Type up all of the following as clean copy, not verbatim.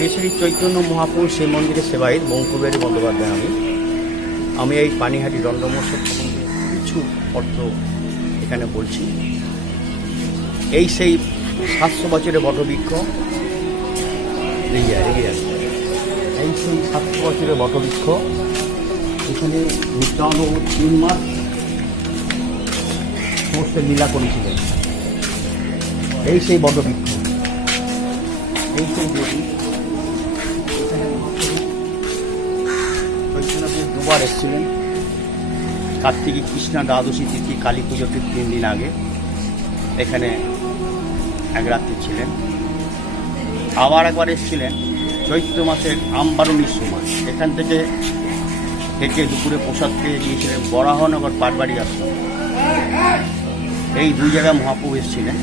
শ্রী শ্রী চৈতন্য মহাপুর সেই মন্দিরের সেবায়িত বঙ্কুবের বন্দ্যোপাধ্যায় আমি এই পানিহাটি দণ্ড মহোৎসব সম্বন্ধে কিছু অর্থ এখানে বলছি। এই সেই 700 বছরের বটবৃক্ষ, এই সেই 700 বছরের বটবৃক্ষ। এখানে নিত্যানন্দ 3 মাস সমস্ত লীলা করেছিলেন। এই সেই বটবৃক্ষ, এই সেই দেবী। চৈতন্যদেব দুবার এসেছিলেন। কার্তিকী কৃষ্ণা দ্বাদশী তিথি কালী পুজোর 3 দিন আগে এখানে এক রাত্রি ছিলেন। আবার একবার এসেছিলেন চৈত্র মাসের আমবারণীর সময়। এখান থেকে হেঁটে দুপুরে প্রসাদ পেয়ে গিয়েছিলেন বরাহনগর পাটবাড়ি আশ্রম। এই 2 জায়গায় মহাপ্রভু এসেছিলেন।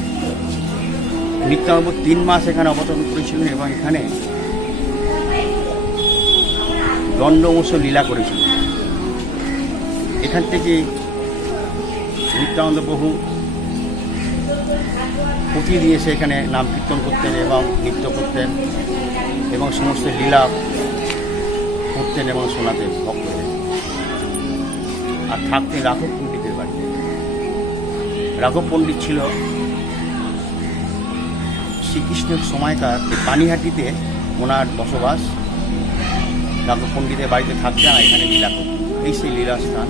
নিত্যানন্দ 3 মাস এখানে অবতরণ করেছিলেন এবং এখানে দণ্ডমোষ লীলা করেছিলেন। এখান থেকে নিত্যানন্দ প্রভু প্রতিদিন এসে এখানে নাম কীর্তন করতেন এবং নৃত্য করতেন এবং সমস্ত লীলা করতেন এবং শোনাতেন ভক্তদের। আর থাকতেন রাঘব পণ্ডিতের বাড়িতে। রাঘব পণ্ডিত ছিল শ্রীকৃষ্ণের সময়কার পানিহাটিতে ওনার বসবাস। রাঘব পণ্ডিতের বাড়িতে থাকতেন আর এখানে লীলা করতেন। এই সেই লীলাস্থান।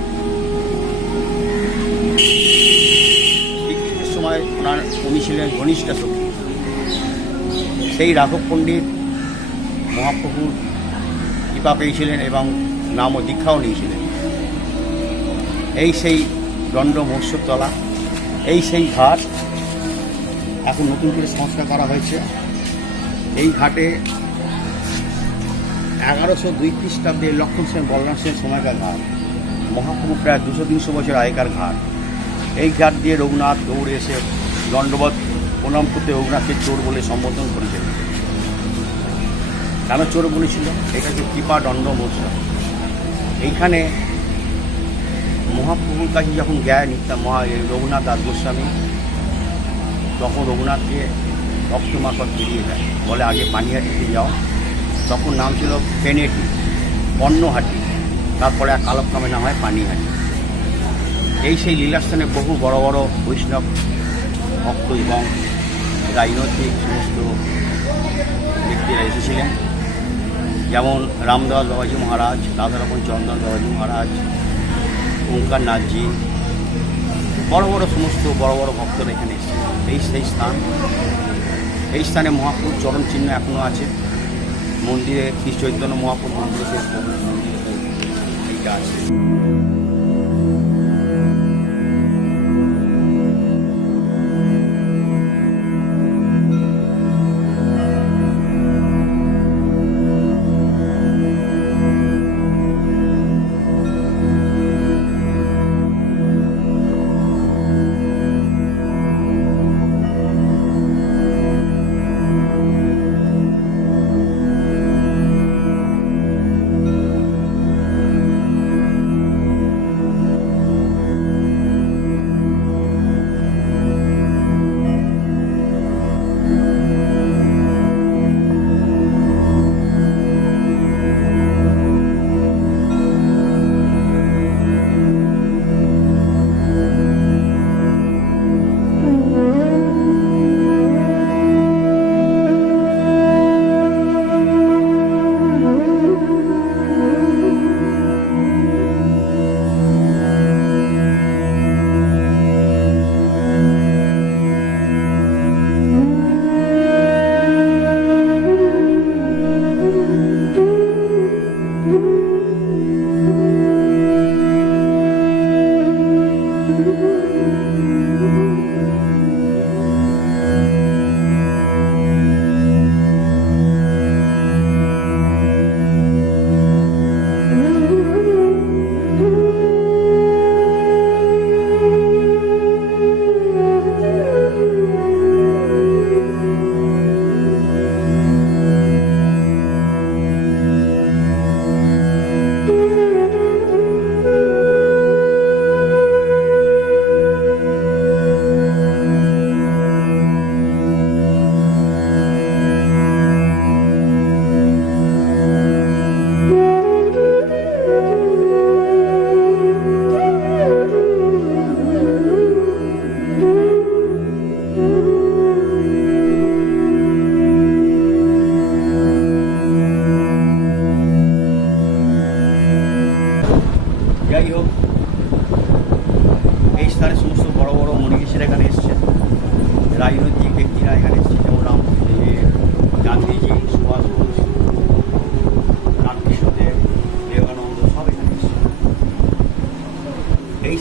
শ্রীকৃষ্ণের সময় উনি ছিলেন ঘনিষ্ঠ সখী। সেই রাঘব পণ্ডিত মহাপ্রভুর কৃপা পেয়েছিলেন এবং নাম ও দীক্ষাও নিয়েছিলেন। এই সেই দণ্ড মহোৎসব তলা, এই সেই ঘাট এখন নতুন করে সংস্কার করা হয়েছে। এই ঘাটে 1102 খ্রিস্টাব্দে লক্ষণ সেন বলরাম সেন সময়কার ঘাট। মহাপ্রভু প্রায় 200-300 বছর আগেকার ঘাট। এই ঘাট দিয়ে রঘুনাথ দৌড়ে এসে দণ্ডবত প্রণাম করতে রঘুনাথকে চোর বলে সম্বোধন করেছিল। কেন চোর বলেছিল? এটা হচ্ছে কৃপা দণ্ড মহোৎসব। এইখানে মহাপ্রভুর কাছে যখন যায় রঘুনাথ দাস গোস্বামী, তখন রঘুনাথকে রক্তমাকড় বেরিয়ে যায়, বলে আগে পানিহাটিতে যাও। তখন নাম ছিল পেনেটি, পণ্যহাটি, তারপরে কালক্রমে নাম হয় পানিহাটি। এই সেই লীলাস্থানে বহু বড় বড় বৈষ্ণব ভক্ত এবং রাজনৈতিক সমস্ত ব্যক্তিরা এসেছিলেন, যেমন রামদাস বাবাজি মহারাজ, রাধারমন চন্দন বাবাজি মহারাজ, ওঙ্কার নাথজি, বড় বড় সমস্ত বড় বড় ভক্তরা এখানে এসেছে। এই সেই স্থান। এই স্থানে মহাপ্রভুর চরণ চিহ্ন এখনও আছে। মন্দিরে শ্রী চৈতন্য মহাপ্রভু মন্দিরে এইটা আছে।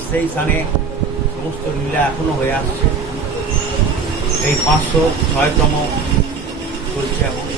সেই স্থানে সমস্ত লীলা এখনো হয়ে আসছে। এই 506তম চলছে এখন।